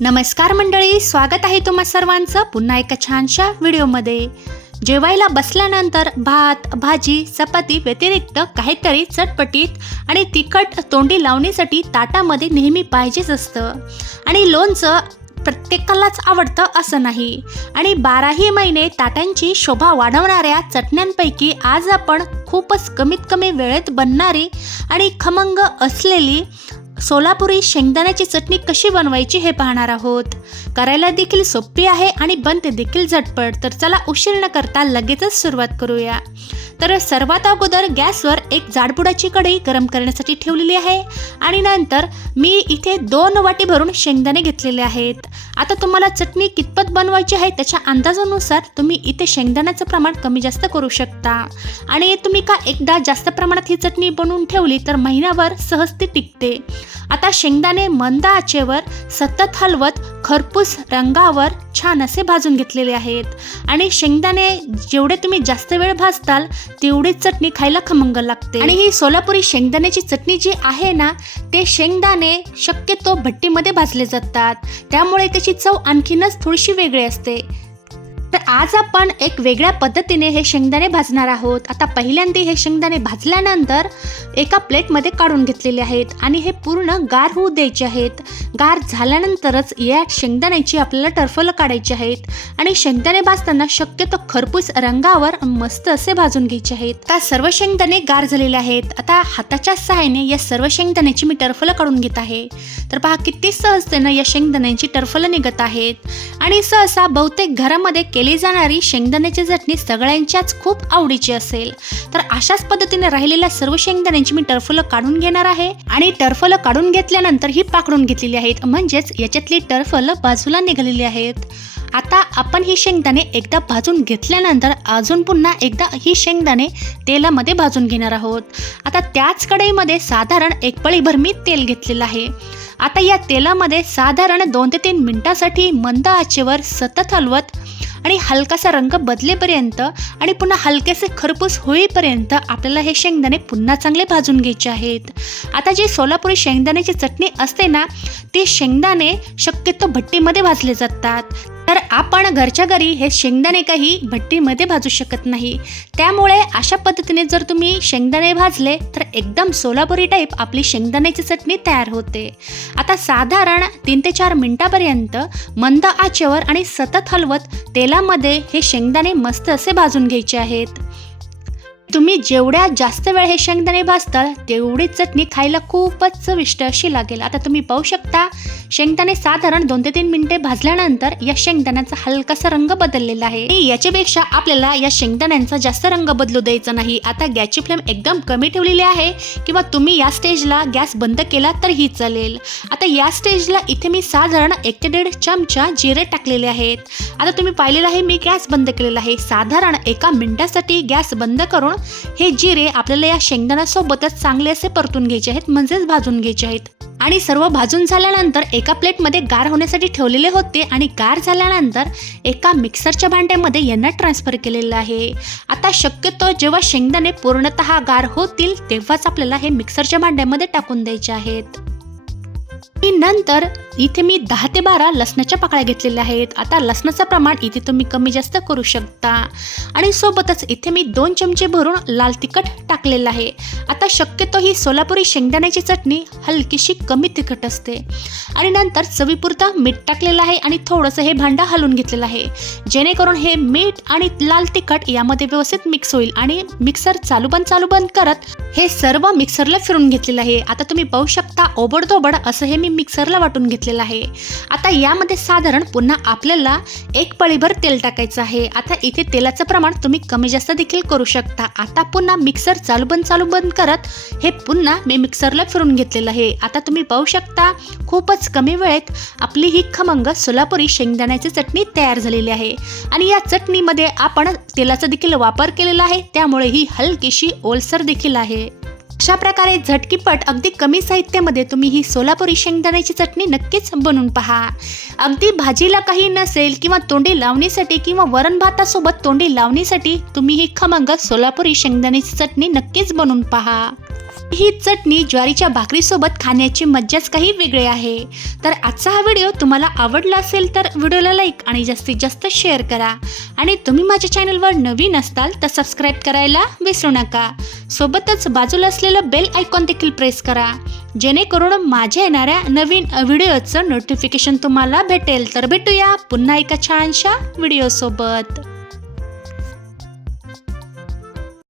नमस्कार मंडळी स्वागत आहे तुम्हा सर्वांचं पुन्हा एका छानशा व्हिडिओमध्ये. जेवायला बसल्यानंतर भात भाजी चपाती व्यतिरिक्त काहीतरी चटपटीत आणि तिखट तोंडी लावणीसाठी ताटामध्ये नेहमी पाहिजेच असतं. आणि लोणचं प्रत्येकालाच आवडतं असं नाही. आणि बाराही महिने ताटांची शोभा वाढवणाऱ्या चटण्यांपैकी आज आपण खूपच कमीत कमी वेळेत बनणारी आणि खमंग असलेली सोलापुरी शेंगदाण्याची चटणी कशी बनवायची हे पाहणार आहोत. करायला देखील सोपी आहे आणि बनते देखील झटपट. तर चला उशीर न करता लगेचच सुरुवात करूया. तर सर्वात अगोदर गॅसवर एक जाडबुडाची कढई गरम करण्यासाठी ठेवलेली आहे. आणि नंतर मी इथे दोन वाटी भरून शेंगदाणे घेतलेले आहेत. आता तुम्हाला चटणी कितपत बनवायची आहे त्याच्या अंदाजानुसार तुम्ही इथे शेंगदाण्याचं प्रमाण कमी जास्त करू शकता. आणि तुम्ही का एकदा जास्त प्रमाणात ही चटणी बनवून ठेवली तर महिनाभर सहज ती टिकते. आता शेंगदाणे मंद आचेवर सतत हलवत खरपूस रंगावर छान असे भाजून घेतलेले आहेत. आणि शेंगदाणे जेवढे तुम्ही जास्त वेळ भाजताल तेवढीच चटणी खायला खमंग लागते. आणि ही सोलापुरी शेंगदाण्याची चटणी जी आहे ना ते शेंगदाणे शक्यतो भट्टीमध्ये भाजले जातात. त्यामुळे त्याची चव आणखीनच थोडीशी वेगळी असते. तर आज आपण एक वेगळ्या पद्धतीने हे शेंगदाणे भाजणार आहोत. आता पहिल्यांदा हे शेंगदाणे भाजल्यानंतर एका प्लेटमध्ये काढून घेतलेले आहेत आणि हे पूर्ण गार होऊ द्यायचे आहेत. गार झाल्यानंतरच या शेंगदाण्याची आपल्याला टरफलं काढायची आहेत आणि शेंगदाणे भाजताना शक्यतो खरपूस रंगावर मस्त असे भाजून घ्यायचे आहेत. आता सर्व शेंगदाणे गार झालेले आहेत. आता हाताच्या सहाय्याने या सर्व शेंगदाण्याची मी टरफलं काढून घेत आहे. तर पहा किती सहजतेनं या शेंगदाण्यांची टरफलं निघत आहेत. आणि सहसा बहुतेक घरामध्ये केले जाणारी शेंगदाण्याची चटणी सगळ्यांच्याच खूप आवडीची असेल. तर अशाच पद्धतीने राहिलेल्या सर्व शेंगदाण्यांची मी टरफलं काढून घेणार आहे. आणि टरफलं काढून घेतल्यानंतर ही पाकडून घेतलेली आहेत. म्हणजेच याच्यातली टरफलं बाजूला निघालेली आहेत. आता आपण ही शेंगदाणे एकदा भाजून घेतल्यानंतर अजून पुन्हा एकदा ही शेंगदाणे तेलामध्ये भाजून घेणार आहोत. आता त्याच कढईमध्ये साधारण एक पळीभर मी तेल घेतलेलं आहे. आता या तेलामध्ये साधारण दोन ते तीन मिनिटासाठी मंद आचेवर सतत हलवत आणि हलकासा रंग बदलेपर्यंत आणि पुन्हा हलकेसे खरपूस होईपर्यंत आपल्याला हे शेंगदाणे पुन्हा चांगले भाजून घ्यायचे आहेत. आता जी सोलापुरी शेंगदाण्याची चटणी असते ना ते शेंगदाणे शक्यतो भट्टीमध्ये भाजले जातात. तर आपण घरच्या घरी हे शेंगदाणे काही भट्टीमध्ये भाजू शकत नाही. त्यामुळे अशा पद्धतीने जर तुम्ही शेंगदाणे भाजले तर एकदम सोलापुरी टाईप आपली शेंगदाण्याची चटणी तयार होते. आता साधारण तीन ते चार मिनटापर्यंत मंद आचेवर आणि सतत हलवत तेलामध्ये हे शेंगदाणे मस्त असे भाजून घ्यायचे आहेत. तुम्ही जेवढ्या जास्त वेळ हे शेंगदाणे भाजताल तेवढी चटणी खायला खूपच चविष्ट अशी लागेल. आता तुम्ही पाहू शकता शेंगदाणे साधारण दोन ते तीन मिनिटे भाजल्यानंतर या शेंगदाण्याचा हलकासा रंग बदललेला आहे. याच्यापेक्षा आपल्याला या शेंगदाण्यांचा जास्त रंग बदलू द्यायचा नाही. आता गॅसची फ्लेम एकदम कमी ठेवलेली आहे किंवा तुम्ही या स्टेजला गॅस बंद केला तरीही चालेल. आता या स्टेजला इथे मी साधारण एक ते दीड चमचा जिरे टाकलेले आहेत. आता तुम्ही पाहिलेलं आहे मी गॅस बंद केलेला आहे. साधारण एका मिनिटासाठी गॅस बंद करून हे जिरे आपल्याला या शेंगदाण्यासोबतच चांगले असे परतून घ्यायचे आहेत म्हणजेच भाजून घ्यायचे आहेत. आणि सर्व भाजून झाल्यानंतर एका प्लेटमध्ये गार होण्यासाठी ठेवलेले होते आणि गार झाल्यानंतर एका मिक्सरच्या भांड्यामध्ये यांना ट्रान्सफर केलेलं आहे. आता शक्यतो जेव्हा शेंगदाणे पूर्णतः गार होतील तेव्हाच आपल्याला हे मिक्सरच्या भांड्यामध्ये टाकून द्यायचे आहेत. नंतर इथे मी दहा ते बारा लसणाच्या पाकळ्या घेतलेल्या आहेत. आता लसणाचं प्रमाण इथे तुम्ही कमी जास्त करू शकता. आणि सोबतच इथे मी दोन चमचे भरून लाल तिखट टाकलेलं आहे. आता शक्यतो ही सोलापुरी शेंगदाण्याची चटणी हलकीशी कमी तिखट असते. आणि नंतर चवीपुरतं मीठ टाकलेलं आहे आणि थोडंसं हे भांडं हलवून घेतलेलं आहे. जेणेकरून हे मीठ आणि लाल तिखट यामध्ये व्यवस्थित मिक्स होईल आणि मिक्सर चालू बंद चालू बंद करत हे सर्व मिक्सरला फिरून घेतलेलं आहे. आता तुम्ही पाहू शकता ओबडधोबड असं हे मी मिक्सरला वाटून घेतलेलं आहे. आता यामध्ये साधारण पुन्हा आपल्याला एक पळीभर तेल टाकायचं आहे. आता इथे तेलाचं प्रमाण तुम्ही कमी जास्त देखील करू शकता. आता पुन्हा मिक्सर चालू बंद चालू बंद करत हे पुन्हा मी मिक्सरला फिरून घेतलेलं आहे. आता तुम्ही पाहू शकता खूपच कमी वेळेत आपली ही खमंग सोलापुरी शेंगदाण्याची चटणी तयार झालेली आहे. आणि या चटणीमध्ये आपण तेलाचा देखील वापर केलेला आहे. त्यामुळे ही हलकीशी ओलसर देखील आहे. अशा प्रकारे झटकीपट अगदी कमी साहित्यामध्ये तुम्ही ही सोलापुरी शेंगदाण्याची चटणी नक्कीच बनवून पहा. अगदी भाजीला काही नसेल किंवा तोंडी लावणीसाठी किंवा वरण भातासोबत तोंडी लावणीसाठी तुम्ही ही खमंग सोलापुरी शेंगदाण्याची चटणी नक्कीच बनवून पहा. ही चटणी ज्वारीच्या भाकरीसोबत खाण्याची मज्जाच काही वेगळी आहे. तर आजचा हा व्हिडिओ तुम्हाला आवडला असेल तर व्हिडिओला लाईक आणि जास्तीत जास्त शेअर करा. आणि तुम्ही माझ्या चॅनलवर नवीन असताल तर सबस्क्राईब करायला विसरू नका. सोबतच बाजूला असलेलं बेल आयकॉन देखील प्रेस करा. जेणेकरून माझ्या येणाऱ्या नवीन व्हिडिओचं नोटिफिकेशन तुम्हाला भेटेल. तर भेटूया पुन्हा एका छानशा व्हिडिओसोबत.